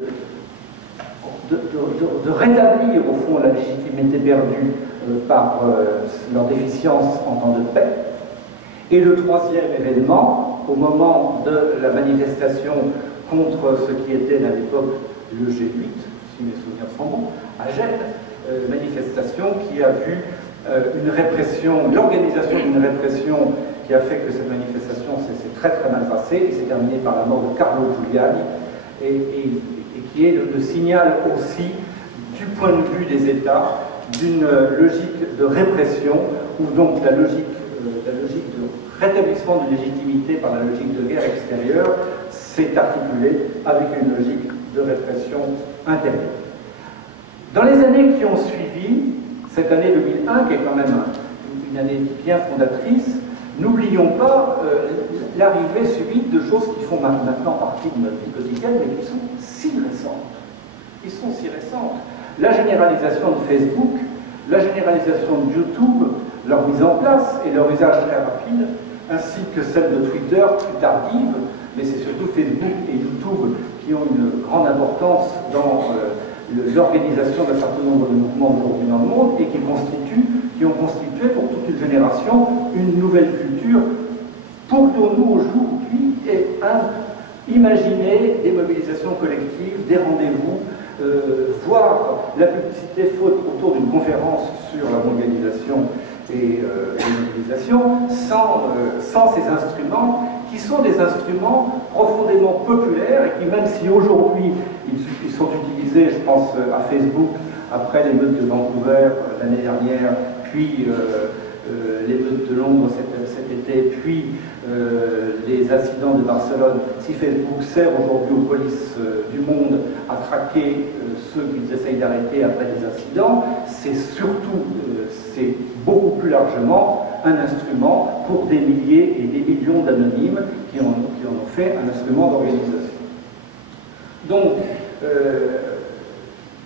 de rétablir au fond la légitimité perdue par leur déficience en temps de paix. Et le troisième événement, au moment de la manifestation contre ce qui était à l'époque le G8, si mes souvenirs sont bons, à Gênes, manifestation qui a vu une répression, l'organisation d'une répression qui a fait que cette manifestation s'est très très mal passée et s'est terminée par la mort de Carlo Giuliani et qui est le signal aussi du point de vue des États d'une logique de répression où donc la logique de rétablissement de légitimité par la logique de guerre extérieure s'est articulée avec une logique de répression intérieure. Dans les années qui ont suivi, cette année 2001, qui est quand même une année bien fondatrice, n'oublions pas l'arrivée subite de choses qui font maintenant partie de notre vie quotidienne, mais qui sont si récentes. Qui sont si récentes. La généralisation de Facebook, la généralisation de YouTube, leur mise en place et leur usage très rapide, ainsi que celle de Twitter plus tardive, mais c'est surtout Facebook et YouTube qui ont une grande importance dans l'organisation d'un certain nombre de mouvements aujourd'hui dans le monde et qui ont constitué pour toute une génération une nouvelle culture. Pourrions-nous aujourd'hui imaginer des mobilisations collectives, des rendez-vous, voir la publicité faute autour d'une conférence sur la mondialisation et l'immobilisation sans ces instruments qui sont des instruments profondément populaires et qui, même si aujourd'hui ils sont utilisés, je pense à Facebook après l'émeute de Vancouver l'année dernière, puis l'émeute de Londres cet été, puis les incidents de Barcelone, si Facebook sert aujourd'hui aux polices du monde à traquer ceux qu'ils essayent d'arrêter après des incidents, c'est surtout, c'est beaucoup plus largement un instrument pour des milliers et des millions d'anonymes qui en ont fait un instrument d'organisation. Donc,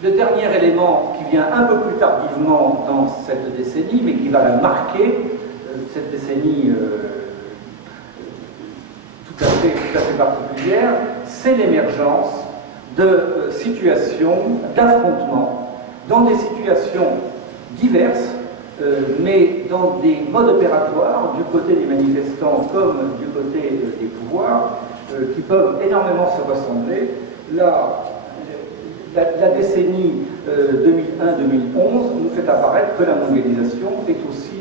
le dernier élément qui vient un peu plus tardivement dans cette décennie, mais qui va la marquer, cette décennie tout à fait particulière, c'est l'émergence de situations d'affrontement dans des situations diverses, mais dans des modes opératoires, du côté des manifestants comme du côté des pouvoirs, qui peuvent énormément se ressembler. La décennie 2001-2011 nous fait apparaître que la mondialisation est aussi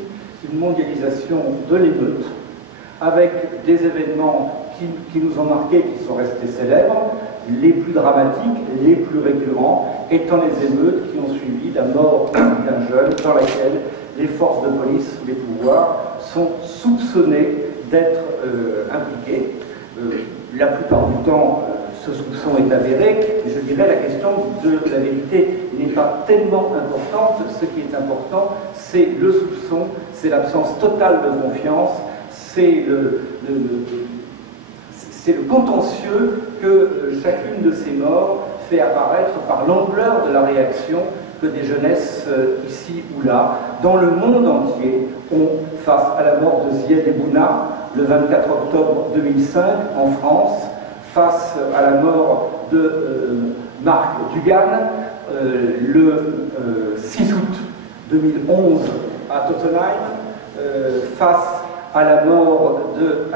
une mondialisation de l'émeute, avec des événements qui nous ont marqués, qui sont restés célèbres, les plus dramatiques, les plus récurrents, étant les émeutes qui ont suivi la mort d'un jeune dans laquelle les forces de police, les pouvoirs, sont soupçonnés d'être impliqués. La plupart du temps, ce soupçon est avéré, mais je dirais la question de la vérité n'est pas tellement importante. Ce qui est important, c'est le soupçon, c'est l'absence totale de confiance, c'est le contentieux que chacune de ces morts fait apparaître par l'ampleur de la réaction que des jeunesses ici ou là, dans le monde entier, ont face à la mort de Zied Ebouna le 24 octobre 2005 en France, face à la mort de Marc Dugan le 6 août 2011 à Tottenham, face à la mort de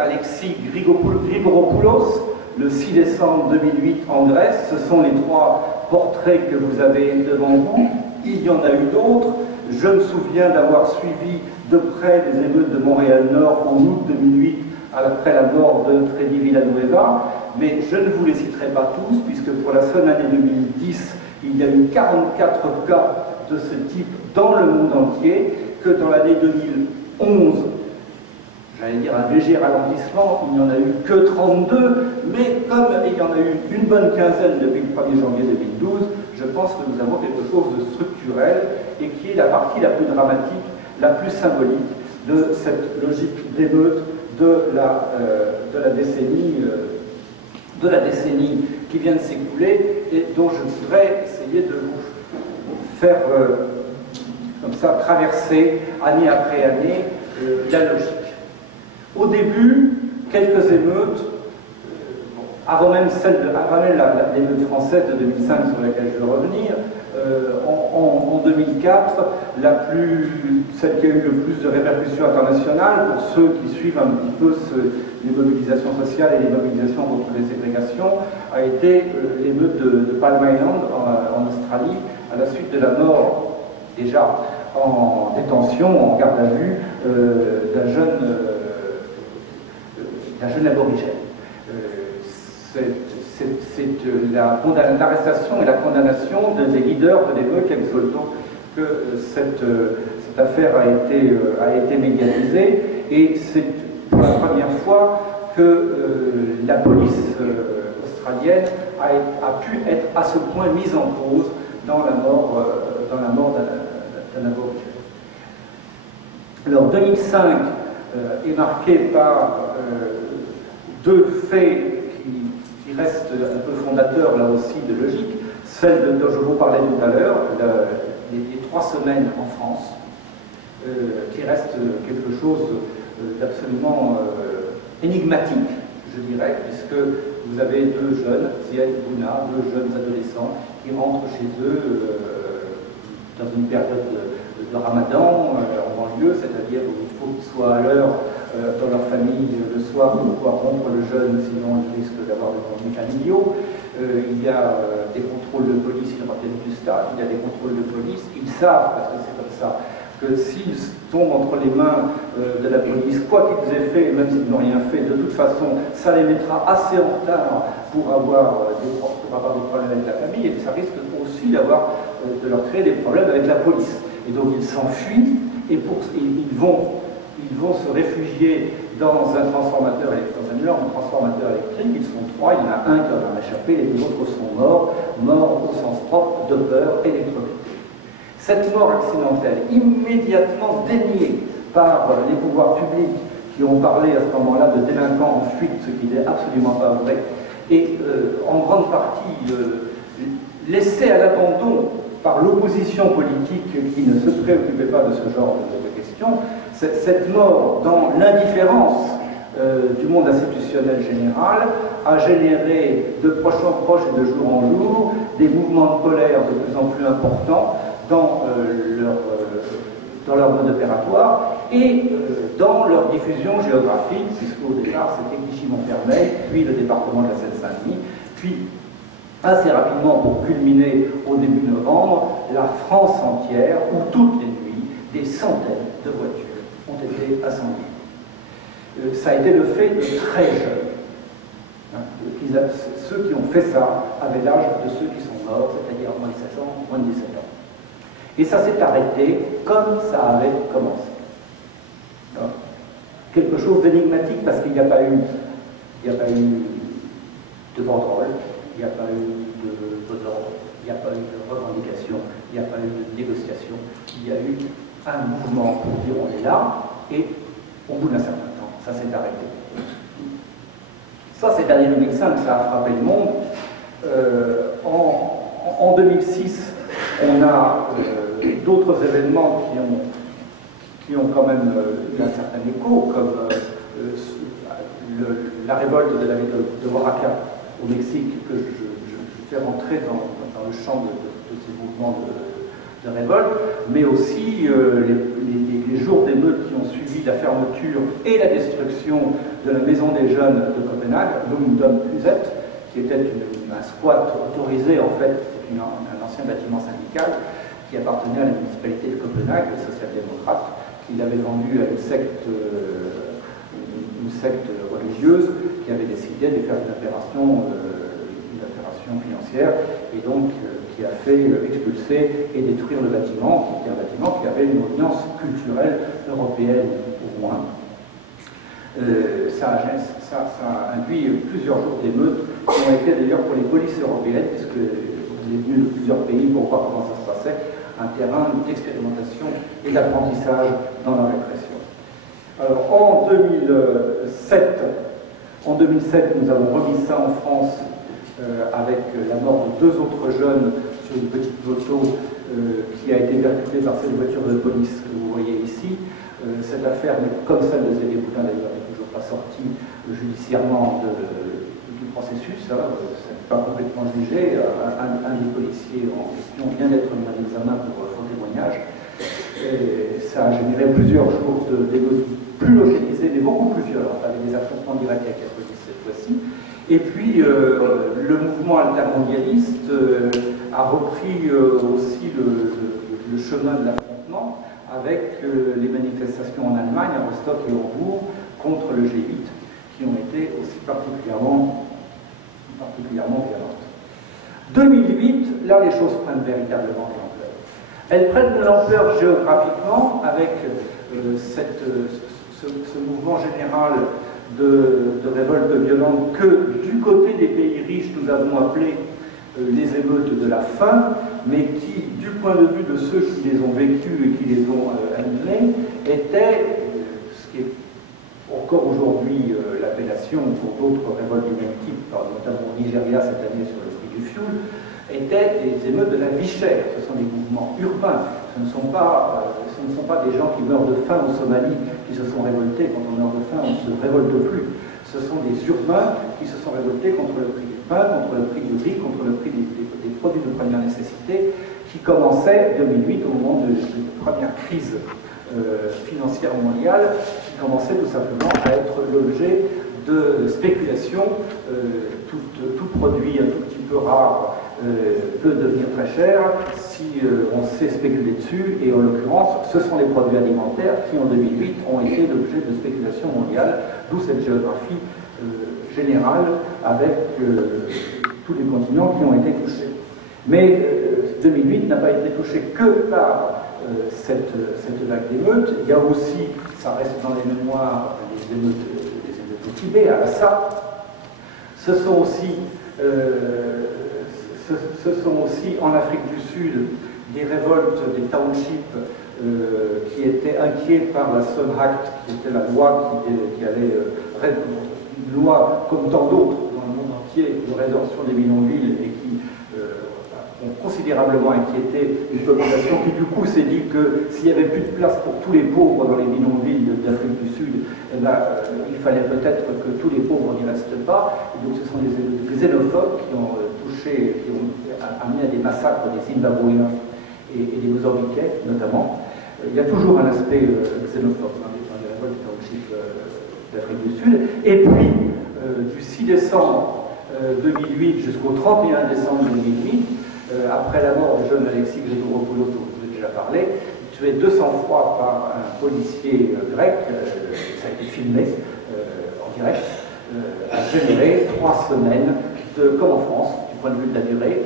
Alexis Grigoropoulos le 6 décembre 2008 en Grèce. Ce sont les trois portraits que vous avez devant vous. Il y en a eu d'autres. Je me souviens d'avoir suivi de près les émeutes de Montréal-Nord en août 2008 après la mort de Freddy Villanueva, mais je ne vous les citerai pas tous, puisque pour la seule année 2010, il y a eu 44 cas de ce type dans le monde entier, que dans l'année 2011, j'allais dire un léger ralentissement, il n'y en a eu que 32, mais comme il y en a eu une bonne quinzaine depuis le 1er janvier 2012, je pense que nous avons quelque chose de structurel et qui est la partie la plus dramatique, la plus symbolique de cette logique d'émeute de la décennie qui vient de s'écouler et dont je voudrais essayer de vous faire comme ça traverser année après année la logique. Au début, quelques émeutes, avant même l'émeute française de 2005 sur laquelle je veux revenir, en 2004, celle qui a eu le plus de répercussions internationales, pour ceux qui suivent un petit peu les mobilisations sociales et les mobilisations contre les ségrégations, a été l'émeute de Palm Island en Australie, à la suite de la mort, déjà en détention, en garde à vue, d'un jeune aborigène. C'est l'arrestation et la condamnation des leaders de l'émeute qui exultant que cette affaire a été médiatisée, et c'est pour la première fois que la police australienne a pu être à ce point mise en cause dans la mort d'un aborigène. Alors 2005 est marqué par deux faits qui restent un peu fondateurs là aussi de logique, celle dont je vous parlais tout à l'heure, les 3 semaines en France, qui reste quelque chose d'absolument énigmatique, je dirais, puisque vous avez 2 jeunes, Ziad et Bouna, 2 jeunes adolescents, qui rentrent chez eux dans une période de Ramadan, en banlieue, c'est-à-dire où il faut qu'ils soient à l'heure dans leur famille le soir pour pouvoir rompre le jeûne, sinon ils risquent d'avoir des conflits familiaux. Il y a des contrôles de police, ils rappellent du stade, il y a des contrôles de police, ils savent, parce que c'est comme ça, que s'ils tombent entre les mains de la police, quoi qu'ils aient fait, même s'ils n'ont rien fait, de toute façon, ça les mettra assez en retard pour avoir des problèmes avec la famille, et ça risque aussi de leur créer des problèmes avec la police. Et donc ils s'enfuient, et ils vont se réfugier dans un transformateur électrique, dans un énorme transformateur électrique. Ils sont 3, il y en a un qui va échapper, les 2 autres sont morts au sens propre de peur électrocutés. Cette mort accidentelle, immédiatement déniée par les pouvoirs publics qui ont parlé à ce moment-là de délinquants en fuite, ce qui n'est absolument pas vrai, et en grande partie laissée à l'abandon par l'opposition politique qui ne se préoccupait pas de ce genre de questions. Cette mort dans l'indifférence du monde institutionnel général a généré de proche en proche et de jour en jour des mouvements de colère de plus en plus importants dans leur mode opératoire et dans leur diffusion géographique, puisqu'au départ c'était Clichy-Montfermeil, puis le département de la Seine-Saint-Denis, puis assez rapidement, pour culminer au début novembre, la France entière, où toutes les nuits, des centaines de voitures ont été incendiées. Ça a été le fait de très jeunes. Ceux qui ont fait ça avaient l'âge de ceux qui sont morts, c'est-à-dire moins de 16 ans, moins de 17 ans. Et ça s'est arrêté comme ça avait commencé. Donc, quelque chose d'énigmatique parce qu'il n'y a pas eu de banderole, il n'y a pas eu de d'ordre, il n'y a pas eu de revendication, il n'y a pas eu de négociation, il y a eu un mouvement pour dire on est là, et au bout d'un certain temps, ça s'est arrêté. Ça, c'est l'année 2005, ça a frappé le monde. En 2006, on a d'autres événements qui ont quand même eu un certain écho, comme la révolte de la ville de Oaxaca au Mexique, que je fais rentrer dans le champ de ces mouvements de révolte, mais aussi les jours d'émeute qui ont suivi la fermeture et la destruction de la Maison des Jeunes de Copenhague, l'Ungdomshuset, qui était un squat autorisé, en fait, c'était un ancien bâtiment syndical qui appartenait à la municipalité de Copenhague, les social-démocrates, qui l'avaient vendu à une secte religieuse qui avait décidé de faire une opération financière, et donc qui a fait expulser et détruire le bâtiment, qui était un bâtiment qui avait une audience culturelle européenne au moins. Ça a induit plusieurs jours d'émeutes qui ont été d'ailleurs pour les polices européennes, puisque vous êtes venus de plusieurs pays pour voir comment ça se passait, un terrain d'expérimentation et d'apprentissage dans la répression. Alors en 2007, nous avons remis ça en France avec la mort de 2 autres jeunes sur une petite moto qui a été percutée par cette voiture de police que vous voyez ici. Cette affaire, comme celle de Zélie Boudin d'ailleurs, n'est toujours pas sortie judiciairement processus, ça n'est pas complètement jugé. Un des policiers en question vient d'être mis en examen pour faux témoignage. Et ça a généré plusieurs jours d'émeutes plus localisées, mais beaucoup plus violentes, avec des affrontements directs avec la police cette fois-ci. Et puis, le mouvement altermondialiste a repris aussi le chemin de l'affrontement avec les manifestations en Allemagne, à Rostock et Hambourg, contre le G8, qui ont été aussi particulièrement violentes. 2008, là, les choses prennent véritablement de l'ampleur. Elles prennent de l'ampleur géographiquement avec ce mouvement général de révolte violente que, du côté des pays riches, nous avons appelé les émeutes de la faim, mais qui, du point de vue de ceux qui les ont vécues et qui les ont animées, étaient, ce qui est encore aujourd'hui l'appellation pour d'autres révoltes du même type, notamment au Nigeria cette année sur le prix du fioul, étaient des émeutes de la vie chère. Ce sont des mouvements urbains. Ce ne sont pas des gens qui meurent de faim au Somalie qui se sont révoltés. Quand on meurt de faim, on ne se révolte plus. Ce sont des urbains qui se sont révoltés contre le prix du pain, contre le prix du riz, contre le prix des produits de première nécessité, qui commençaient 2008 au moment de la première crise financière mondiale, qui commençait tout simplement à être l'objet de spéculation. Tout produit un tout petit peu rare peut devenir très cher si on sait spéculer dessus, et en l'occurrence, ce sont les produits alimentaires qui en 2008 ont été l'objet de spéculation mondiale, d'où cette géographie générale avec tous les continents qui ont été touchés. Mais 2008 n'a pas été touché que par cette vague d'émeutes. Il y a aussi, ça reste dans les mémoires, les émeutes au Tibet, à Lhasa. Ce sont aussi en Afrique du Sud des révoltes des townships qui étaient inquiets par la Sun Act, qui était la loi qui allait, une loi comme tant d'autres dans le monde entier, de résorption des bidonvilles, et qui ont considérablement inquiété une population qui du coup s'est dit que s'il n'y avait plus de place pour tous les pauvres dans les bidonvilles d'Afrique du Sud, eh ben, il fallait peut-être que tous les pauvres n'y restent pas. Et donc ce sont des xénophobes qui ont amené à des massacres des Zimbabwéens et des Mozambiquais notamment. Il y a toujours un aspect xénophobe dans les révoltes d'Afrique du Sud. Et puis, du 6 décembre 2008 jusqu'au 31 décembre 2008, après la mort du jeune Alexis Grigouropoulos, dont je vous ai déjà parlé, tué 200 fois par un policier grec, ça a été filmé en direct, a généré 3 semaines, comme en France, du point de vue de la durée,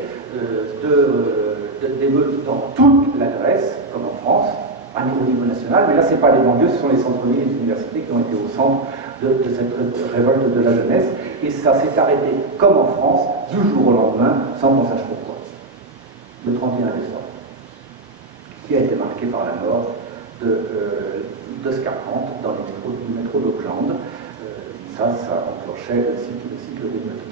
d'émeutes dans toute la Grèce, comme en France, au niveau national, mais là, ce n'est pas les banlieues, ce sont les centres-villes et les universités qui ont été au centre de cette révolte de la jeunesse, et ça s'est arrêté, comme en France, du jour au lendemain, sans qu'on sache pourquoi, le 31 décembre, qui a été marqué par la mort d'Oscar Brandt dans le métro d'Auckland. Ça enclenchait le cycle d'émeutes.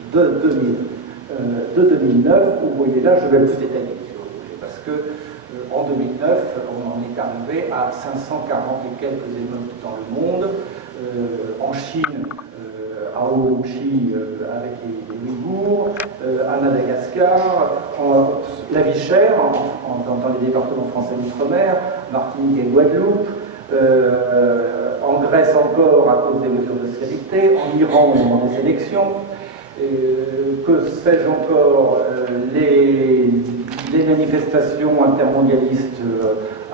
De 2009, vous voyez là, je vais le plus détailler, si vous voulez, parce que en 2009, on en est arrivé à 540 et quelques émeutes dans le monde. En Chine, à Urumqi avec les Ouïghours, à Madagascar, la vie chère dans les départements français d'outre-mer, Martinique et Guadeloupe, en Grèce encore à cause des mesures d'austérité, en Iran au moment des élections, que sais-je encore, les manifestations intermondialistes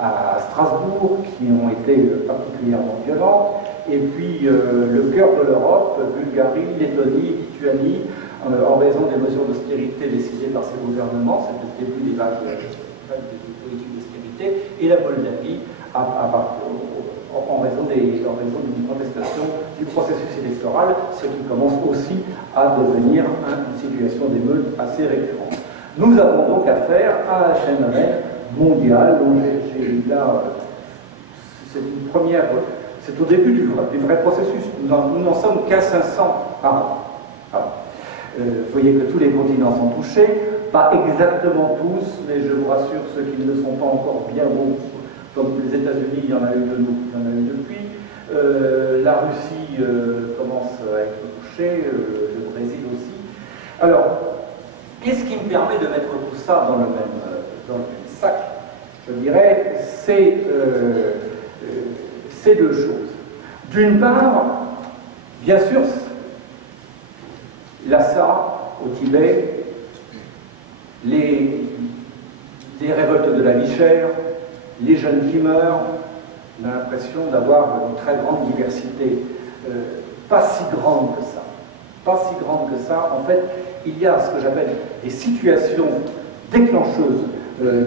à Strasbourg qui ont été particulièrement violentes, et puis le cœur de l'Europe, Bulgarie, Lettonie, Lituanie, en raison des mesures d'austérité décidées par ces gouvernements, c'est le début des vagues politiques d'austérité, et la Moldavie en raison d'une contestation du processus électoral, ce qui commence aussi à devenir une situation d'émeute assez récurrente. Nous avons donc affaire à un phénomène mondial, dont j'ai eu là, c'est une première, c'est au début du vrai processus. Nous n'en sommes qu'à 500 par an. Vous voyez que tous les continents sont touchés, pas exactement tous, mais je vous rassure, ceux qui ne le sont pas encore bien beaucoup, comme les États-Unis, il y en a eu depuis. La Russie commence à être touchée, le Brésil aussi. Alors, qu'est-ce qui me permet de mettre tout ça dans le même sac? Je dirais, c'est deux choses. D'une part, bien sûr, Lhasa au Tibet, les révoltes de la vie chère, les jeunes qui meurent, on a l'impression d'avoir une très grande diversité, pas si grande que ça. Pas si grande que ça. En fait, il y a ce que j'appelle des situations déclencheuses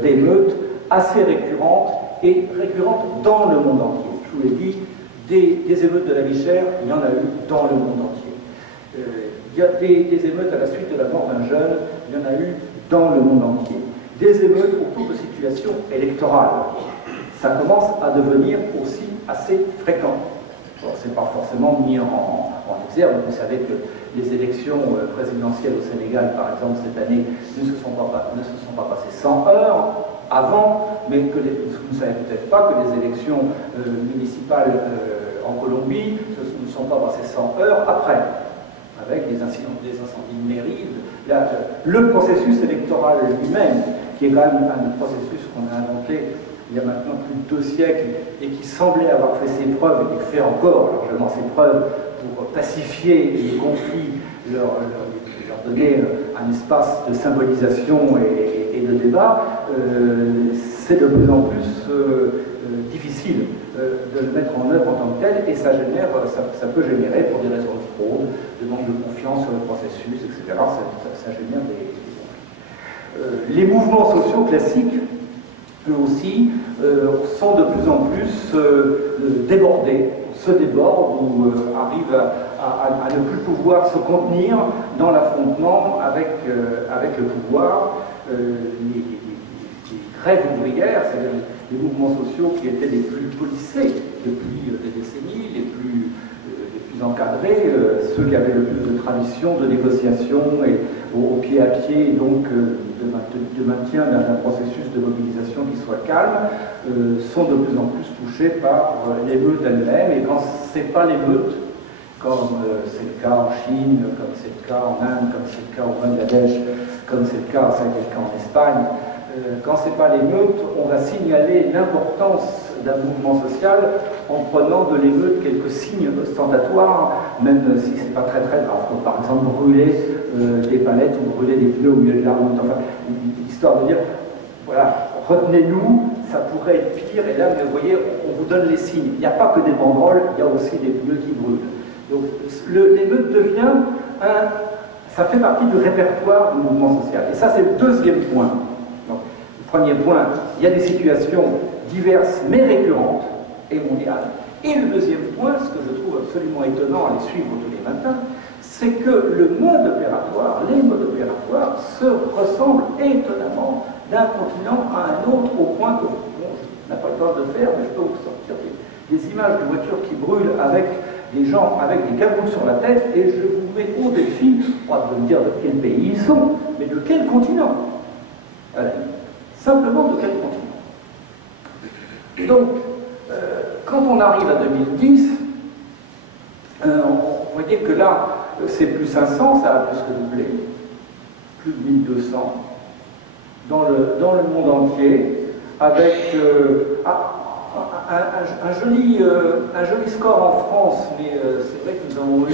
d'émeutes assez récurrentes et récurrentes dans le monde entier. Je vous l'ai dit, des émeutes de la vie chère, il y en a eu dans le monde entier. Il y a des émeutes à la suite de la mort d'un jeune, il y en a eu dans le monde entier. Des émeutes autour de situations électorales. Ça commence à devenir aussi assez fréquent. Bon, c'est pas forcément mis en exergue. Vous savez que les élections présidentielles au Sénégal, par exemple, cette année, ne se sont pas passées sans heurts avant, mais que vous ne savez peut-être pas que les élections municipales en Colombie ne sont pas passées sans heurts après, avec des incidents, des incendies de mairie. Le processus électoral lui-même, qui est quand même un processus qu'on a inventé il y a maintenant plus de 2 siècles et qui semblait avoir fait ses preuves et qui fait encore largement ses preuves pour pacifier les conflits, leur donner un espace de symbolisation et de débat, c'est de plus en plus difficile de le mettre en œuvre en tant que tel, et ça peut générer, pour des raisons de fraude, de manque de confiance sur le processus, etc., ça génère des conflits. Les mouvements sociaux classiques, eux aussi, sont de plus en plus débordés, se débordent ou arrivent à ne plus pouvoir se contenir dans l'affrontement avec le pouvoir. Les grèves ouvrières, c'est-à-dire les mouvements sociaux qui étaient les plus policés depuis des décennies, les plus encadrés, ceux qui avaient le plus de tradition, de négociation et au pied à pied, donc de maintien d'un processus de mobilisation qui soit calme, sont de plus en plus touchés par l'émeute elle-même. Et quand c'est pas l'émeute, comme c'est le cas en Chine, comme c'est le cas en Inde, comme c'est le cas au Bangladesh, comme c'est le cas en Espagne, quand c'est pas l'émeute, on va signaler l'importance d'un mouvement social en prenant de l'émeute quelques signes ostentatoires, même si c'est pas très très grave, comme par exemple brûler des palettes ou brûler des pneus au milieu de la route, enfin, histoire de dire, voilà, retenez-nous, ça pourrait être pire, et là, vous voyez, on vous donne les signes. Il n'y a pas que des banderoles, il y a aussi des pneus qui brûlent. Donc l'émeute devient ça fait partie du répertoire du mouvement social. Et ça, c'est le deuxième point. Donc, le premier point, il y a des situations diverses mais récurrentes et mondiales. Et le deuxième point, ce que je trouve absolument étonnant à les suivre tous les matins, c'est que le mode opératoire, les modes opératoires se ressemblent étonnamment d'un continent à un autre, au point que, bon, je n'ai pas le temps de le faire, mais je peux vous sortir des images de voitures qui brûlent avec des gens avec des cagoules sur la tête, et je vous mets au défi, pas de me dire de quel pays ils sont, mais de quel continent. Simplement de quel continent. Donc, quand on arrive à 2010, on voyait que là, c'est plus 500, ça a plus que doublé, plus de 1200, dans le monde entier, avec un joli score en France, mais c'est vrai que nous avons eu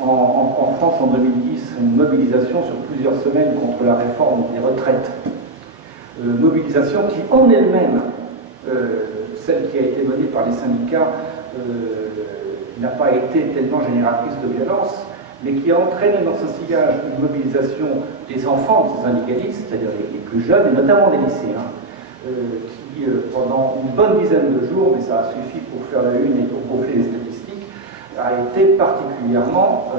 en France en 2010 une mobilisation sur plusieurs semaines contre la réforme des retraites. Mobilisation qui en elle-même, celle qui a été menée par les syndicats, n'a pas été tellement génératrice de violence, mais qui a entraîné dans ce sillage une mobilisation des enfants de ces syndicalistes, c'est-à-dire les plus jeunes, et notamment des lycéens, qui, pendant une bonne dizaine de jours, mais ça a suffi pour faire la une et pour gonfler les statistiques, a été particulièrement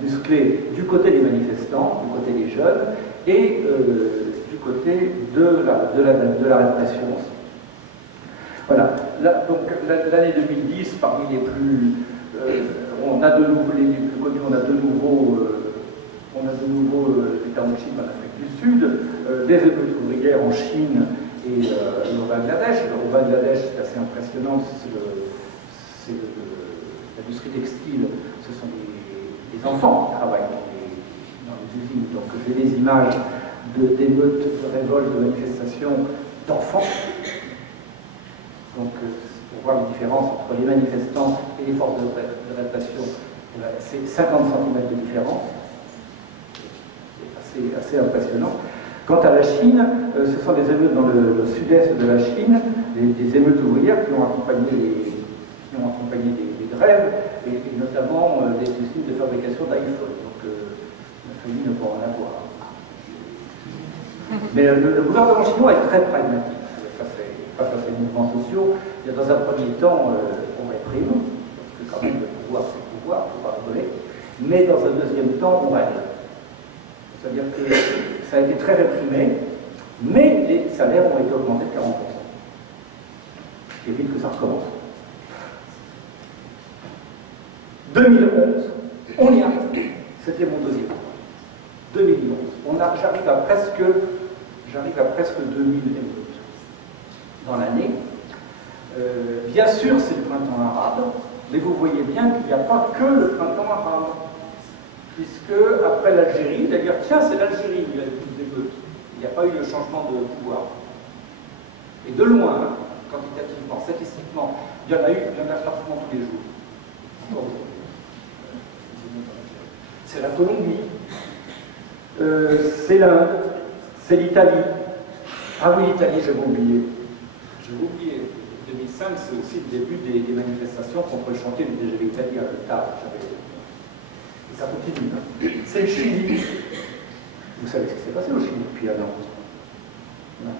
musclé du côté des manifestants, du côté des jeunes, et du côté de la répression aussi. Voilà. Donc l'année 2010, parmi les plus... on a de nouveau, les plus connus, on a de nouveau les townships en Afrique du Sud, des émeutes ouvrières en Chine et au Bangladesh. Au Bangladesh, c'est assez impressionnant, c'est l'industrie textile, ce sont des des enfants qui travaillent dans les usines. Donc j'ai des images d'émeutes, de révoltes, de manifestations d'enfants. Donc pour voir la différence entre les manifestants et les forces de répression, c'est 50 cm de différence. C'est assez impressionnant. Quant à la Chine, ce sont des émeutes dans le sud-est de la Chine, des émeutes ouvrières qui ont accompagné des grèves, et notamment des usines de fabrication d'iPhone. Donc la famille ne pourra en avoir. Mais le gouvernement chinois est très pragmatique face à ces mouvements sociaux. Il y a dans un premier temps, on réprime, parce que quand même le pouvoir c'est le pouvoir, il ne faut pas rigoler, mais dans un deuxième temps, on règle. C'est-à-dire que ça a été très réprimé, mais les salaires ont été augmentés de 40%. Ce qui évite que ça recommence. 2011, on y arrive. C'était mon deuxième point. 2011. J'arrive à presque 2000 émeutes dans l'année. Bien sûr, c'est le printemps arabe, mais vous voyez bien qu'il n'y a pas que le printemps arabe. Puisque, après l'Algérie, d'ailleurs, tiens, c'est l'Algérie qui a eu plus d'émeutes. Il n'y a pas eu le changement de pouvoir. Et de loin, quantitativement, statistiquement, il y en a pratiquement tous les jours. Encore aujourd'hui. C'est la Colombie, c'est l'Inde, c'est l'Italie. Ah oui, l'Italie, j'avais oublié. 2005, c'est aussi le début des manifestations contre le chantier du TGV italien à l'État. Et ça continue. Hein. C'est le Chili. Vous savez ce qui s'est passé au Chili depuis un an? Non.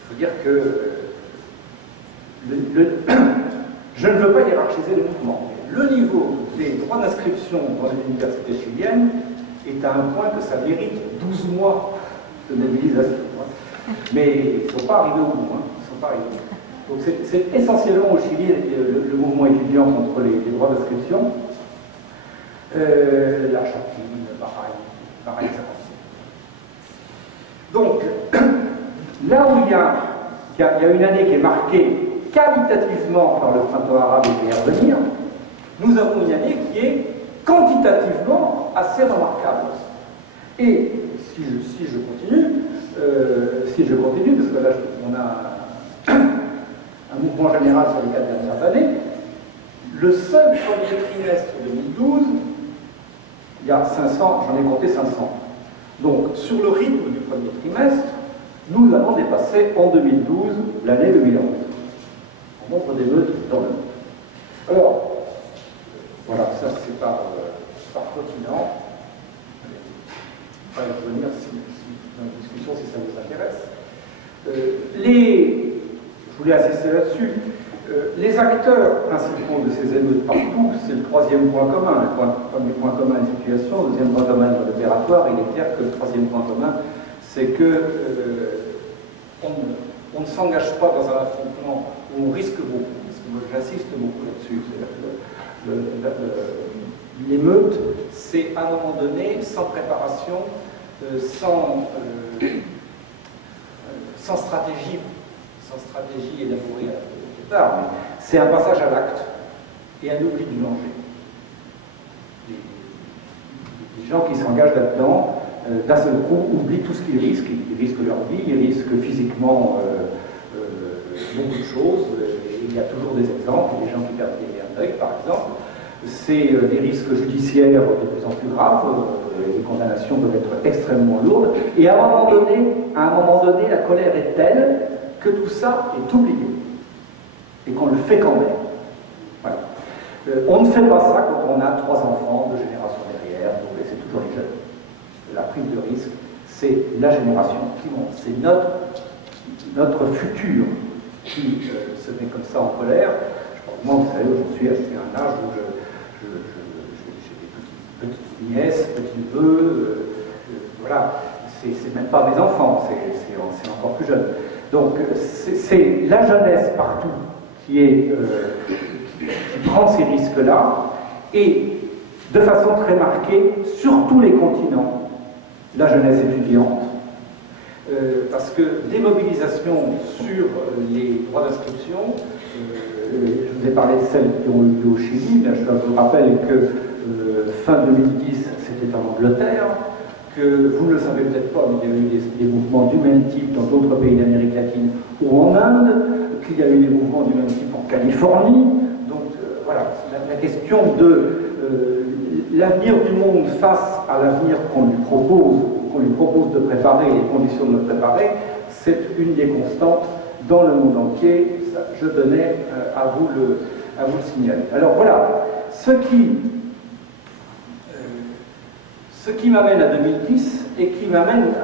Il faut dire que je ne veux pas hiérarchiser les mouvements. Le niveau des droits d'inscription dans les universités chiliennes est à un point que ça mérite 12 mois de mobilisation. Mais ils ne sont pas arrivés au bout. Hein. Ils sont pas arrivés. Donc c'est essentiellement au Chili le mouvement étudiant contre les droits d'inscription. L'Argentine, pareil, ça continue. Donc, là où il y a une année qui est marquée qualitativement par le printemps arabe et qui va revenir, nous avons une année qui est quantitativement assez remarquable. Et si je continue, parce que là on a un mouvement général sur les 4 dernières années, le seul premier trimestre 2012, il y a 500, j'en ai compté 500. Donc sur le rythme du premier trimestre, nous avons dépassé en 2012 l'année 2011. On montre des meutes dans le monde. Alors, voilà, ça c'est par continent. On va y revenir dans la discussion si ça vous intéresse. Je voulais insister là-dessus. Les acteurs principaux de ces émeutes partout, c'est le troisième point commun. Le premier point commun, une situation. Le deuxième point commun, l'opératoire. Il est clair que le troisième point commun, c'est que on ne s'engage pas dans un affrontement où on risque beaucoup. Parce que moi, j'insiste beaucoup là-dessus. L'émeute, c'est à un moment donné, sans préparation, sans stratégie élaborée au départ, c'est un passage à l'acte et un oubli du danger. Les gens qui s'engagent là-dedans, d'un seul coup, oublient tout ce qu'ils risquent. Ils risquent leur vie, ils risquent physiquement beaucoup de choses. Il y a toujours des exemples, des gens qui perdent un œil, par exemple. C'est des risques judiciaires de plus en plus graves, les condamnations peuvent être extrêmement lourdes, et à un moment donné, la colère est telle que tout ça est oublié, et qu'on le fait quand même. Voilà. On ne fait pas ça quand on a 3 enfants, 2 générations derrière, donc c'est toujours les jeunes. La prise de risque, c'est la génération qui monte, c'est notre futur qui se met comme ça en colère. Moi, vous savez, j'en suis à un âge où j'ai des petites nièces, petits neveux, voilà, c'est même pas mes enfants, c'est encore plus jeune. Donc, c'est la jeunesse partout qui prend ces risques-là, et de façon très marquée, sur tous les continents, la jeunesse étudiante, parce que des mobilisations sur les droits d'inscription, je vous ai parlé de celles qui ont eu lieu au Chili. Là, je vous rappelle que fin 2010, c'était en Angleterre, que vous ne le savez peut-être pas, mais il y a eu des mouvements du même type dans d'autres pays d'Amérique latine ou en Inde, qu'il y a eu des mouvements du même type en Californie. Donc voilà, la question de l'avenir du monde face à l'avenir qu'on lui propose de préparer, les conditions de le préparer, c'est une des constantes dans le monde entier. Ça, je tenais à vous le signaler. Alors voilà, ce qui m'amène à 2010 et qui m'amène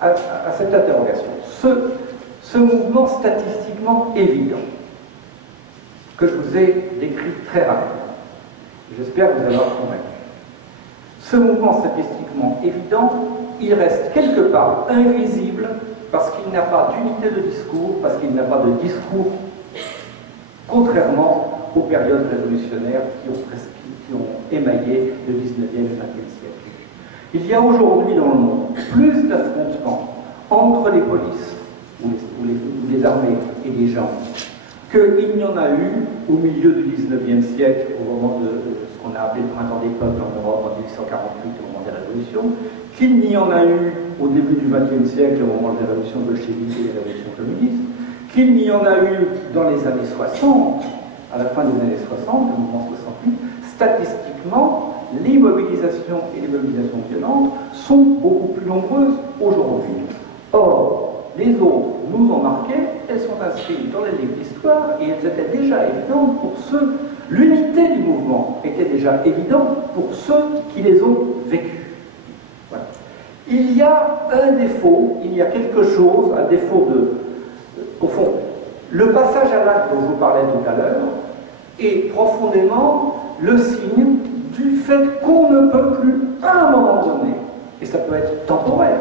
à cette interrogation. Ce mouvement statistiquement évident que je vous ai décrit très rapidement, j'espère vous avoir convaincu. Ce mouvement statistiquement évident, il reste quelque part invisible parce qu'il n'a pas d'unité de discours, parce qu'il n'a pas de discours, contrairement aux périodes révolutionnaires qui ont émaillé le 19e et 20e siècle. Il y a aujourd'hui dans le monde plus d'affrontements entre les polices ou les armées et les gens qu'il n'y en a eu au milieu du 19e siècle, au moment de ce qu'on a appelé le printemps des peuples en Europe en 1848, au moment des révolutions, qu'il n'y en a eu au début du 20e siècle, au moment des révolutions bolcheviques et des révolutions communistes, qu'il n'y en a eu dans les années 60, à la fin des années 60, le mouvement 68, statistiquement, les mobilisations et les mobilisations violentes sont beaucoup plus nombreuses aujourd'hui. Or, les autres nous ont marqué, elles sont inscrites dans les livres d'histoire et elles étaient déjà évidentes pour ceux, l'unité du mouvement était déjà évidente pour ceux qui les ont vécues. Voilà. Il y a un défaut, il y a quelque chose, un défaut au fond, le passage à l'acte dont je vous parlais tout à l'heure est profondément le signe du fait qu'on ne peut plus, à un moment donné, et ça peut être temporaire,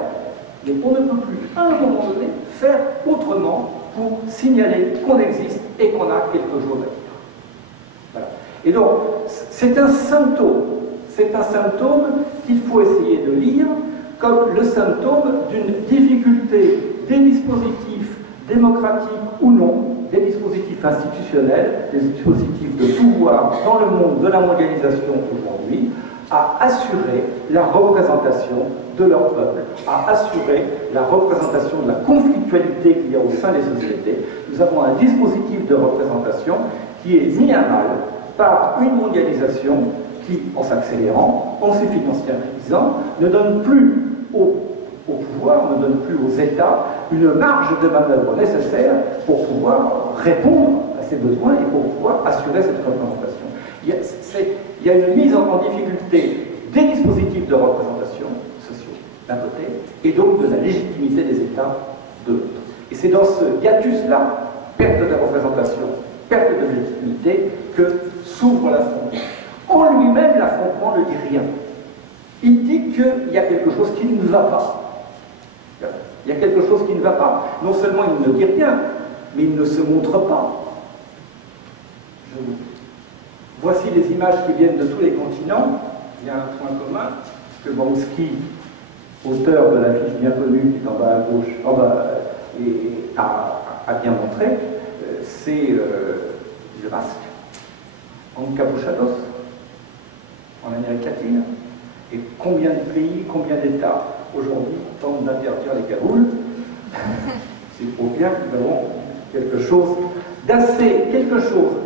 mais on ne peut plus, à un moment donné, faire autrement pour signaler qu'on existe et qu'on a quelque chose à dire. Voilà. Et donc, c'est un symptôme qu'il faut essayer de lire comme le symptôme d'une difficulté des dispositifs démocratiques ou non, des dispositifs institutionnels, des dispositifs de pouvoir dans le monde de la mondialisation aujourd'hui, à assurer la représentation de leur peuple, à assurer la représentation de la conflictualité qu'il y a au sein des sociétés. Nous avons un dispositif de représentation qui est mis à mal par une mondialisation qui, en s'accélérant, en se financiarisant, ne donne plus au pouvoir, ne donne plus aux États une marge de manœuvre nécessaire pour pouvoir répondre à ces besoins et pour pouvoir assurer cette représentation. Il y a une mise en difficulté des dispositifs de représentation sociaux d'un côté et donc de la légitimité des États de l'autre. Et c'est dans ce hiatus-là, perte de représentation, perte de légitimité, que s'ouvre l'affrontement. En lui-même, l'affrontement ne dit rien. Il dit qu'il y a quelque chose qui ne va pas. Il y a quelque chose qui ne va pas. Non seulement il ne dit rien, mais il ne se montre pas. Voici les images qui viennent de tous les continents. Il y a un point commun que Banksy, auteur de l'affiche bien connue qui est en bas à gauche, a bien montré, c'est le masque encapuchados en Amérique latine. Et combien de pays, combien d'États aujourd'hui tentent d'interdire les cagoules? C'est pour bien que nous avons quelque chose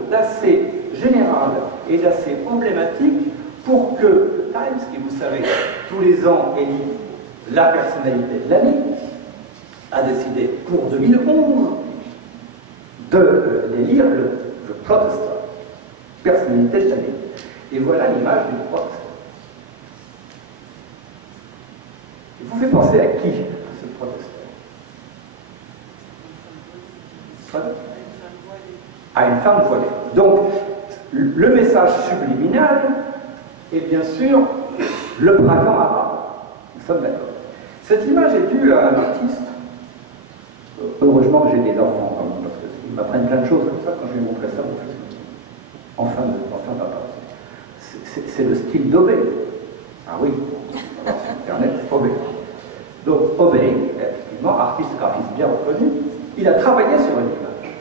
d'assez général et d'assez emblématique pour que le Times, qui vous savez, tous les ans élit la personnalité de l'année, a décidé pour 2011 d'élire le Protestant, personnalité de l'année. Et voilà l'image du Protestant. Il vous fait penser à qui, ce Protestant? À une femme voilée. Donc, le message subliminal est bien sûr le printemps arabe. Nous sommes d'accord. Cette image est due à un artiste. Heureusement que j'ai des enfants, quand même, parce qu'ils m'apprennent plein de choses comme ça quand je vais montrer ça au Facebook. Enfin, papa. C'est le style d'Obey. Ah oui, sur Internet, Obey. Donc, Obey, effectivement, artiste graphiste bien reconnu, il a travaillé sur une image.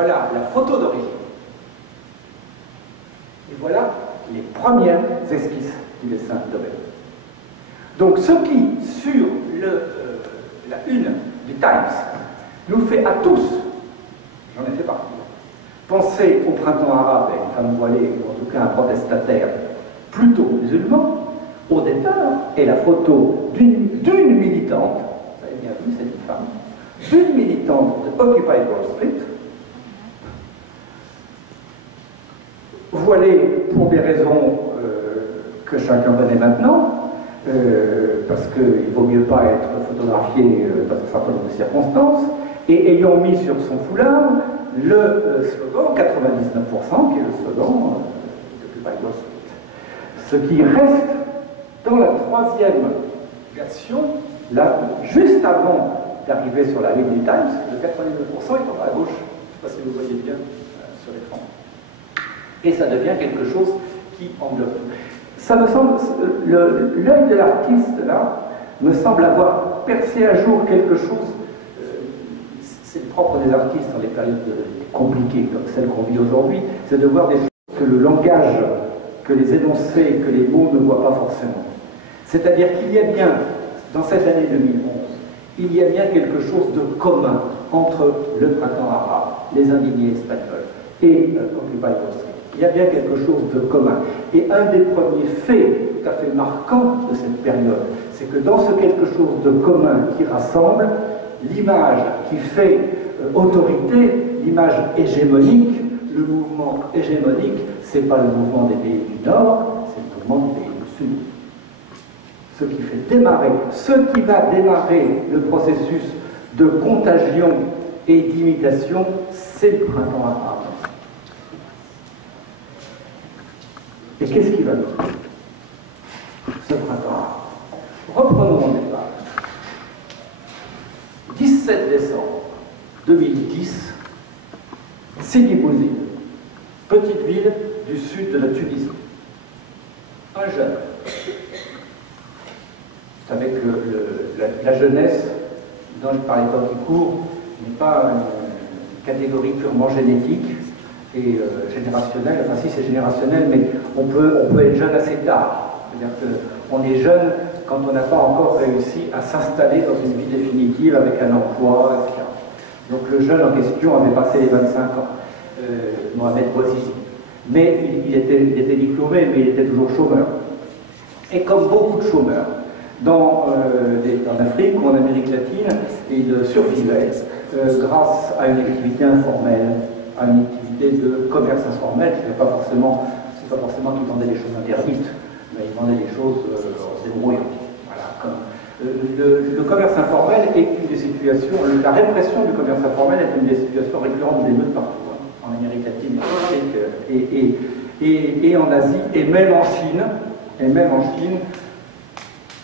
voilà la photo d'origine. Et voilà les premières esquisses du dessin d'Aubert. Donc ce qui, sur la une du Times, nous fait à tous, j'en ai fait partie, penser au printemps arabe et une femme voilée, ou en tout cas un protestataire plutôt musulman, au départ, est la photo d'une militante, vous avez bien vu, c'est une femme, d'une militante de Occupy Wall Street, voilée pour des raisons que chacun connaît maintenant, parce qu'il vaut mieux pas être photographié dans un certain nombre de circonstances, et ayant mis sur son foulard le slogan 99%, qui est le slogan d'Occupy Wall Street. Ce qui reste dans la troisième version, là, juste avant d'arriver sur la ligne du Times, le 99% est en bas à gauche. Je ne sais pas si vous voyez bien sur l'écran. Et ça devient quelque chose qui englobe. Ça me semble, l'œil de l'artiste, là, me semble avoir percé à jour quelque chose. C'est le propre des artistes dans les périodes compliquées comme celle qu'on vit aujourd'hui, c'est de voir des choses que le langage, que les énoncés, que les mots ne voient pas forcément. C'est-à-dire qu'il y a bien, dans cette année 2011, il y a bien quelque chose de commun entre le printemps arabe, les indignés espagnols et Occupy Wall Street. Il y a bien quelque chose de commun. Et un des premiers faits tout à fait marquants de cette période, c'est que dans ce quelque chose de commun qui rassemble, l'image qui fait autorité, l'image hégémonique, le mouvement hégémonique, c'est pas le mouvement des pays du Nord, c'est le mouvement des pays du Sud. Ce qui fait démarrer, ce qui va démarrer le processus de contagion et d'imitation, c'est le printemps arabe. Et qu'est-ce qui va nous dire ce printemps arabe? Reprenons mon départ. 17 décembre 2010, Sidi Bouzid, petite ville du sud de la Tunisie. Un jeune. Vous savez que la jeunesse, par les temps qui courent, n'est pas une catégorie purement génétique et générationnelle. Enfin, si c'est générationnel, mais on peut être jeune assez tard. C'est-à-dire qu'on est jeune quand on n'a pas encore réussi à s'installer dans une vie définitive avec un emploi, etc. Donc le jeune en question avait passé les 25 ans, Mohamed Bouazizi. Mais il était diplômé, mais il était toujours chômeur. Et comme beaucoup de chômeurs, en Afrique ou en Amérique latine, il survivait grâce à une activité informelle, à une activité de commerce informel. C'est pas forcément qu'il vendait des choses interdites, mais il vendait des choses en se débrouillant. Voilà, le commerce informel est une des situations, la répression du commerce informel est une des situations récurrentes des émeutes partout, hein, en Amérique latine et en Asie, et même en Chine,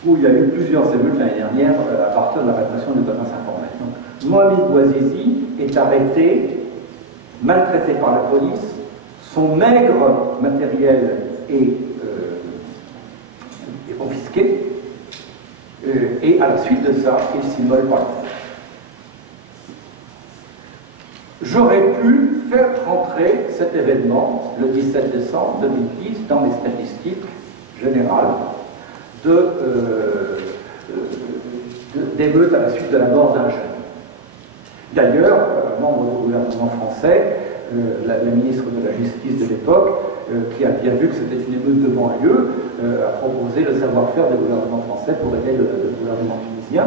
où il y a eu plusieurs émeutes l'année dernière à partir de la répression du commerce informel. Donc, Mohamed Bouazizi est arrêté, maltraité par la police, son maigre matériel est confisqué, et à la suite de ça, il s'immole par la fenêtre. J'aurais pu faire rentrer cet événement, le 17 décembre 2010, dans mes statistiques générales d'émeutes à la suite de la mort d'un jeune. D'ailleurs, un membre du gouvernement français, la ministre de la Justice de l'époque, qui a bien vu que c'était une émeute de banlieue, a proposé le savoir-faire du gouvernement français pour aider le gouvernement tunisien.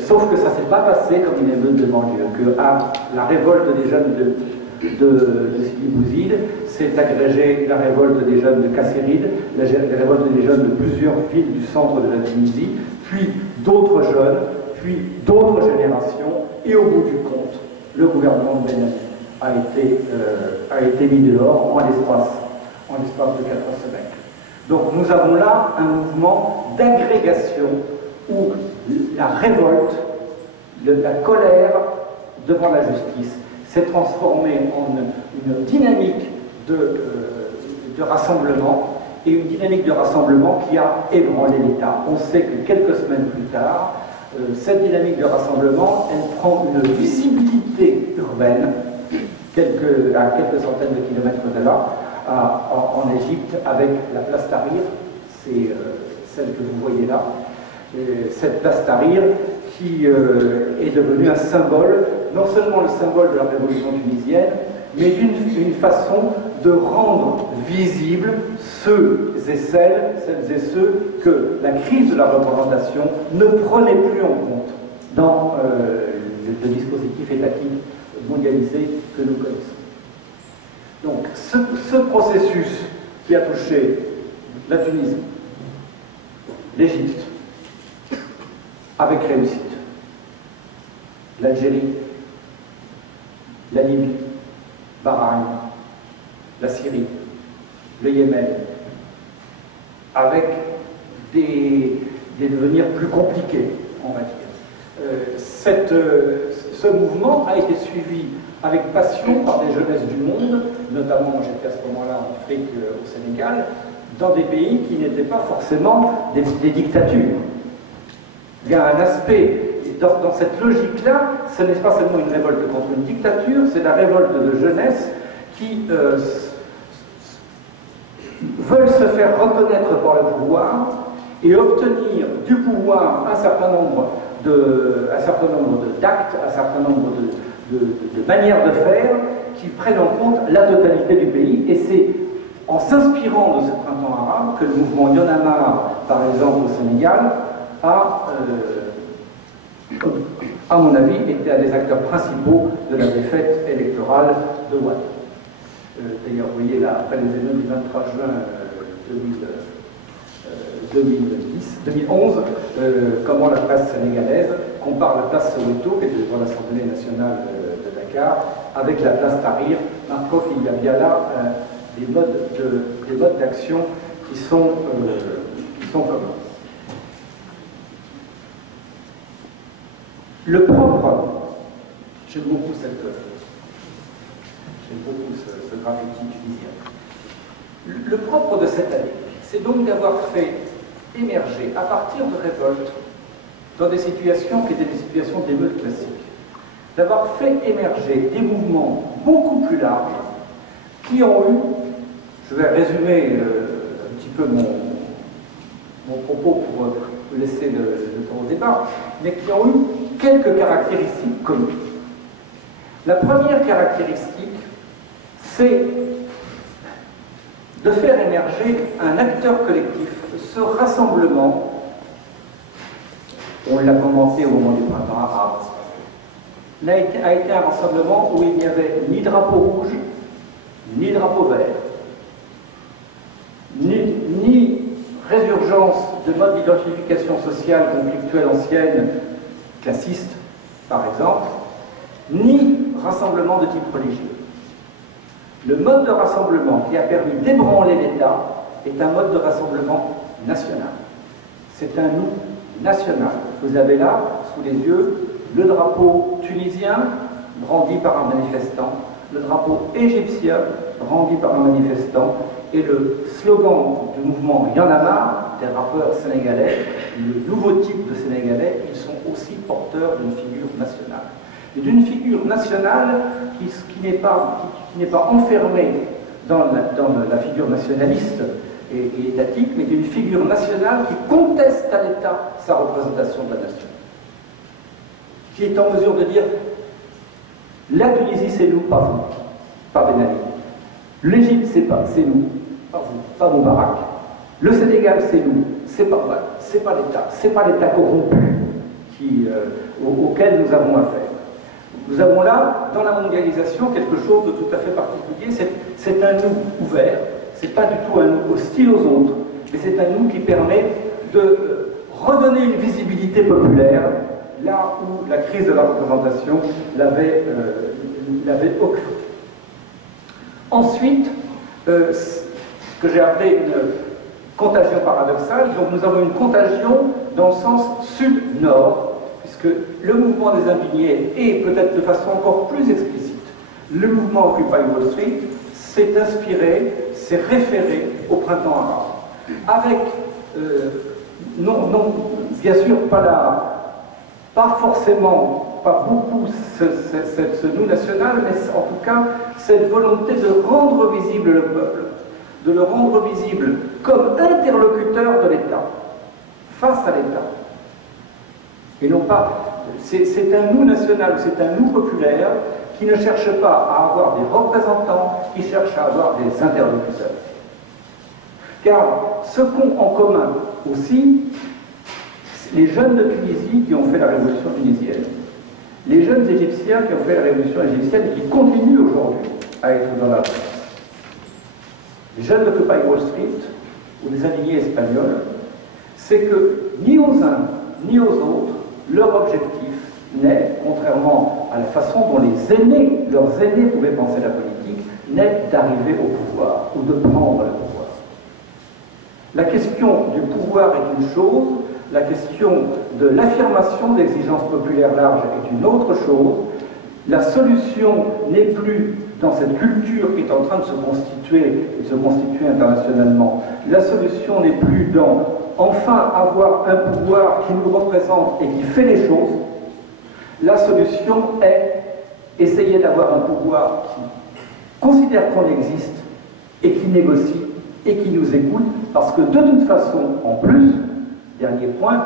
Sauf que ça ne s'est pas passé comme une émeute de banlieue, que la révolte des jeunes de Sidi Bouzid s'est agrégée la révolte des jeunes de Kasséride, la révolte des jeunes de plusieurs villes du centre de la Tunisie, puis d'autres jeunes, puis d'autres générations, et au bout du compte, le gouvernement de Ben Ali a été mis dehors en l'espace de 4 semaines. Donc nous avons là un mouvement d'agrégation où la révolte, la colère devant la justice s'est transformée en une dynamique de rassemblement, et une dynamique de rassemblement qui a ébranlé l'État. On sait que quelques semaines plus tard, cette dynamique de rassemblement, elle prend une visibilité urbaine à quelques centaines de kilomètres de là, en Égypte, avec la place Tahrir, c'est celle que vous voyez là. Cette place Tahrir qui est devenue un symbole, non seulement le symbole de la révolution tunisienne, mais d'une façon de rendre visibles ceux et celles et ceux que la crise de la représentation ne prenait plus en compte dans le dispositif étatique mondialisé que nous connaissons. Donc ce processus qui a touché la Tunisie, l'Égypte, avec réussite, l'Algérie, la Libye, Bahreïn, la Syrie, le Yémen, avec des devenirs plus compliqués, on va dire. Ce mouvement a été suivi avec passion par des jeunesses du monde, notamment, j'étais à ce moment-là en Afrique, au Sénégal, dans des pays qui n'étaient pas forcément des dictatures. Il y a un aspect, dans cette logique-là, ce n'est pas seulement une révolte contre une dictature, c'est la révolte de jeunesse qui veulent se faire reconnaître par le pouvoir et obtenir du pouvoir un certain nombre d'actes, un certain nombre de manières de faire qui prennent en compte la totalité du pays. Et c'est en s'inspirant de ce printemps arabe que le mouvement Y'en a marre, par exemple au Sénégal, à mon avis, était un des acteurs principaux de la défaite électorale de Ouad. D'ailleurs, vous voyez là, après les événements du 23 juin 2011, comment la presse sénégalaise compare la place Soweto, qui est devant l'Assemblée nationale de Dakar, avec la place Tahrir. Marcof, il y a bien là des modes d'action qui sont communs. Le propre, j'aime beaucoup ce graffiti tunisien. Le propre de cette année, c'est donc d'avoir fait émerger, à partir de révoltes, dans des situations qui étaient des situations d'émeute classiques, d'avoir fait émerger des mouvements beaucoup plus larges qui ont eu, je vais résumer un petit peu mon propos pour laisser le temps au débat, mais qui ont eu quelques caractéristiques communes. La première caractéristique, c'est de faire émerger un acteur collectif. Ce rassemblement, on l'a commenté au moment du printemps arabe, a été un rassemblement où il n'y avait ni drapeau rouge, ni drapeau vert, ni résurgence de modes d'identification sociale conflictuelle ancienne, classiste par exemple, ni rassemblement de type religieux. Le mode de rassemblement qui a permis d'ébranler l'État est un mode de rassemblement national. C'est un nous national. Vous avez là, sous les yeux, le drapeau tunisien brandi par un manifestant, le drapeau égyptien brandi par un manifestant, et le slogan du mouvement Y'en a marre, des rappeurs sénégalais, le nouveau type de Sénégalais, ils sont aussi porteurs d'une figure nationale. Et d'une figure nationale qui n'est pas enfermée dans la figure nationaliste et étatique, mais d'une figure nationale qui conteste à l'État sa représentation de la nation. Qui est en mesure de dire la Tunisie c'est nous, pas vous, pas Ben Ali. L'Égypte c'est nous, pas vous, pas Moubarak. Le Sénégal c'est nous, c'est pas l'État, c'est pas l'État corrompu auquel nous avons affaire. Nous avons là, dans la mondialisation, quelque chose de tout à fait particulier. C'est un nous ouvert, c'est pas du tout un nous hostile aux autres, mais c'est un nous qui permet de redonner une visibilité populaire là où la crise de la représentation l'avait occultée. Ensuite, ce que j'ai appelé une contagion paradoxale, donc nous avons une contagion dans le sens sud-nord, puisque le mouvement des indignés, et peut-être de façon encore plus explicite, le mouvement Occupy Wall Street, s'est inspiré, s'est référé au printemps arabe. Avec, bien sûr, pas forcément pas beaucoup ce nous national, mais en tout cas cette volonté de rendre visible le peuple, de le rendre visible comme interlocuteur de l'État, face à l'État. Et non pas, c'est un nous national, c'est un nous populaire qui ne cherche pas à avoir des représentants, qui cherche à avoir des interlocuteurs. Car ce qu'ont en commun aussi les jeunes de Tunisie qui ont fait la révolution tunisienne, les jeunes égyptiens qui ont fait la révolution égyptienne et qui continuent aujourd'hui à être dans la rue, les jeunes de Occupy Wall Street ou les alignés espagnols, c'est que ni aux uns ni aux autres, leur objectif n'est, contrairement à la façon dont leurs aînés pouvaient penser la politique, n'est d'arriver au pouvoir ou de prendre le pouvoir. La question du pouvoir est une chose, la question de l'affirmation d'exigences populaires larges est une autre chose. La solution n'est plus dans cette culture qui est en train de se constituer internationalement. La solution n'est plus dans enfin avoir un pouvoir qui nous représente et qui fait les choses. La solution est essayer d'avoir un pouvoir qui considère qu'on existe et qui négocie et qui nous écoute, parce que de toute façon, en plus, dernier point,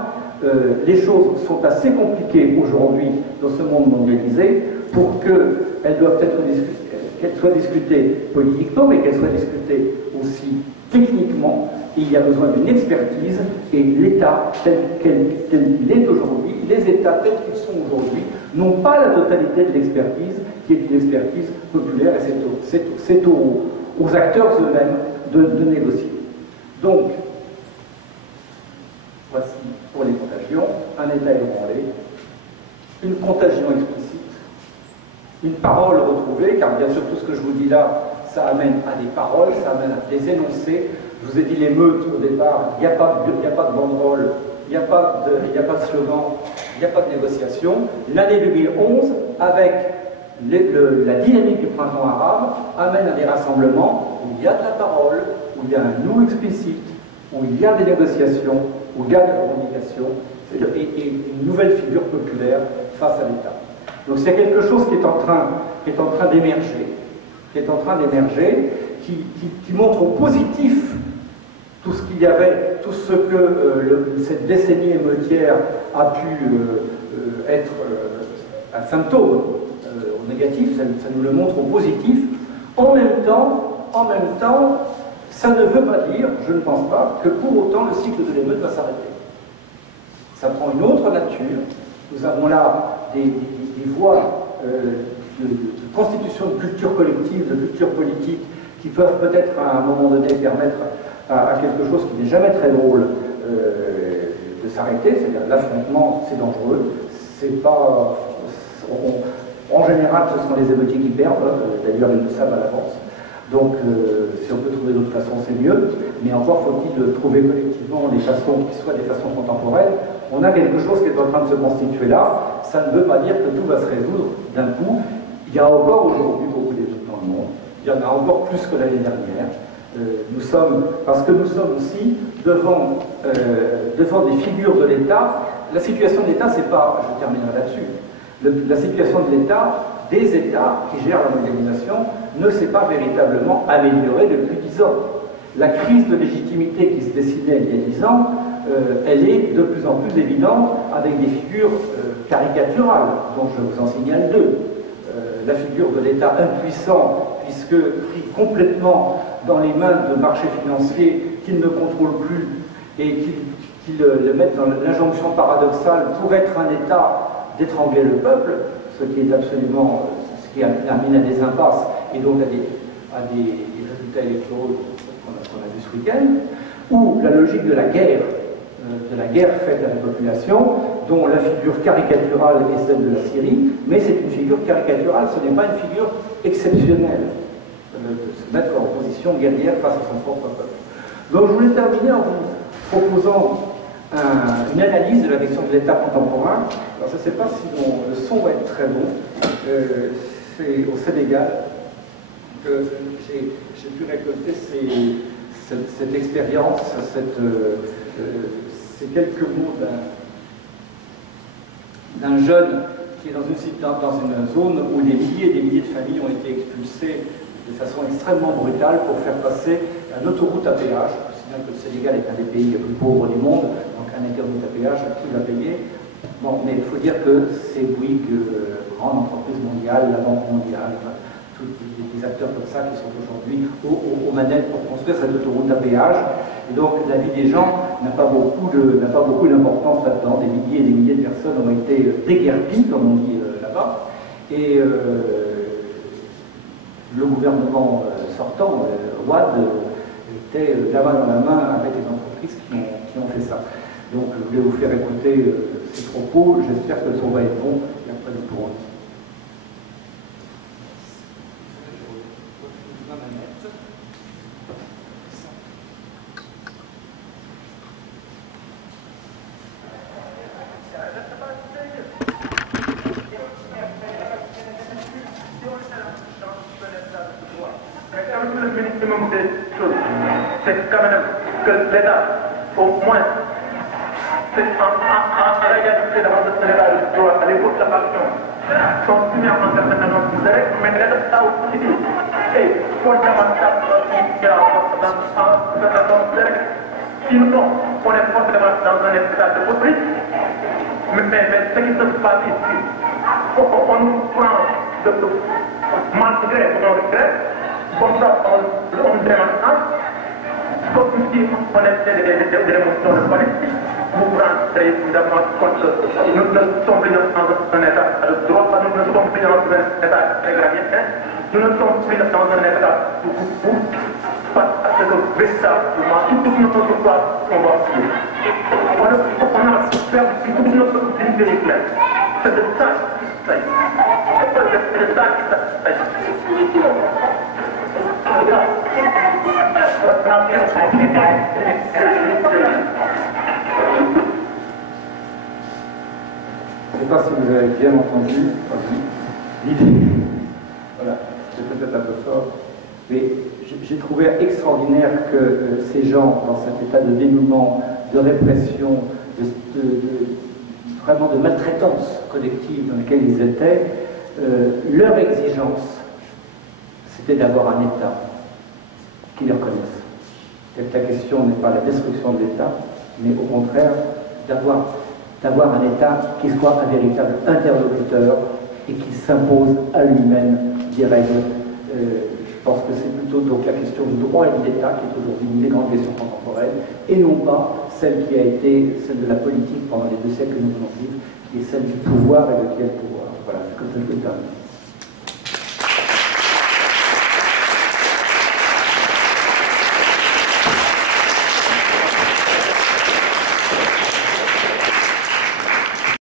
les choses sont assez compliquées aujourd'hui dans ce monde mondialisé pour qu'elles doivent être qu'elles soient discutées politiquement, mais qu'elles soient discutées aussi techniquement. Il y a besoin d'une expertise, et l'État tel qu'il est aujourd'hui, les États tels qu'ils sont aujourd'hui, n'ont pas la totalité de l'expertise, qui est une expertise populaire, et c'est aux acteurs eux-mêmes de négocier. Donc, voici pour les contagions, un État ébranlé, une contagion explicite, une parole retrouvée, car bien sûr tout ce que je vous dis là, ça amène à des paroles, ça amène à des énoncés. Je vous ai dit l'émeute au départ, il n'y a pas de banderole, il n'y a pas de slogan, il n'y a pas de négociation. L'année 2011, avec la dynamique du printemps arabe, amène à des rassemblements où il y a de la parole, où il y a un nous explicite, où il y a des négociations, où il y a des revendications, et une nouvelle figure populaire face à l'État. Donc c'est quelque chose qui est en train d'émerger, qui montre au positif tout ce qu'il y avait, tout ce que cette décennie émeutière a pu être un symptôme au négatif, ça nous le montre au positif. En même temps, ça ne veut pas dire, je ne pense pas, que pour autant le cycle de l'émeute va s'arrêter. Ça prend une autre nature. Nous avons là des voies de constitution de culture collective, de culture politique, qui peuvent peut-être à un moment donné permettre à quelque chose qui n'est jamais très drôle de s'arrêter, c'est-à-dire l'affrontement, c'est dangereux, c'est pas... en général, ce sont les émeutiers qui perdent, d'ailleurs ils le savent à l'avance, donc si on peut trouver d'autres façons, c'est mieux, mais encore faut-il trouver collectivement des façons qui soient des façons contemporaines. On a quelque chose qui est en train de se constituer là, ça ne veut pas dire que tout va se résoudre d'un coup. Il y a encore aujourd'hui beaucoup d'émeutes dans le monde, il y en a encore plus que l'année dernière. Parce que nous sommes aussi devant des figures de l'État. La situation de l'État, c'est pas, je terminerai là-dessus, la situation de l'État, des États qui gèrent la mondialisation, ne s'est pas véritablement améliorée depuis 10 ans. La crise de légitimité qui se dessinait il y a 10 ans, elle est de plus en plus évidente avec des figures caricaturales, dont je vous en signale deux. La figure de l'État impuissant, puisque pris complètement dans les mains de marchés financiers qu'il ne contrôle plus et qui le mettent dans l'injonction paradoxale pour être un État d'étrangler le peuple, ce qui amène à des impasses et donc à des résultats électoraux qu'on a vu ce week-end, ou la logique de la guerre faite à la population, dont la figure caricaturale est celle de la Syrie, mais c'est une figure caricaturale, ce n'est pas une figure exceptionnelle de se mettre en position guerrière face à son propre peuple. Donc je voulais terminer en vous proposant une analyse de la question de l'État contemporain. Alors je ne sais pas si le son va être très bon. C'est au Sénégal que j'ai pu récolter cette expérience, ces quelques mots d'un jeune qui est dans une zone où des milliers et des milliers de familles ont été expulsées de façon extrêmement brutale pour faire passer une autoroute à péage, aussi bien que le Sénégal est un des pays les plus pauvres du monde, donc un autoroute à péage, qui va payer. Bon, mais il faut dire que ces Bouygues, grandes entreprises mondiales, la Banque mondiale, enfin, tous des acteurs comme ça qui sont aujourd'hui aux manettes pour construire cette autoroute à péage. Et donc la vie des gens n'a pas beaucoup d'importance là-dedans. Des milliers et des milliers de personnes ont été déguerpies, comme on dit là-bas. Et le gouvernement sortant, Wade, était la main dans la main avec les entreprises qui ont fait ça. Donc je voulais vous faire écouter ces propos. J'espère que le son va être bon et après nous pourrons. C'est quand même que l'État, au moins, c'est en réalité dans le Sénégal, les populations sont soumises à un certain nombre d'intérêts, mais l'État aussi est fondamentalement soumis à un certain nombre d'intérêts. Sinon, on est forcément dans un état de conflit, mais ce qui se passe ici, on nous prend de malgré nos regrets, comme ça on démontre. Comme si on était des émotions de politique, vous vous rendrez évidemment compte que nous ne sommes plus dans un état de droit, nous ne sommes plus dans un état régalien, nous ne sommes plus dans un état de coup, parce que véritablement, toutes nos histoires sont bâties. On a perdu toute notre dignité. C'est de ça qu'il s'agit. C'est de ça qu'il s'agit. Je ne sais pas si vous avez bien entendu l'idée. Voilà, c'est peut-être un peu fort, mais j'ai trouvé extraordinaire que ces gens, dans cet état de dénouement, de répression, vraiment de maltraitance collective dans laquelle ils étaient, leur exigence, c'était d'avoir un État qui les reconnaisse. Et la question n'est pas la destruction de l'État, mais au contraire d'avoir un État qui soit un véritable interlocuteur et qui s'impose à lui-même des règles. Je pense que c'est plutôt donc la question du droit et de l'État qui est aujourd'hui une des grandes questions contemporaines, et non pas celle qui a été celle de la politique pendant les 2 siècles que nous venons de vivre, qui est celle du pouvoir et de qui est le pouvoir. Voilà, c'est comme ça que je termine.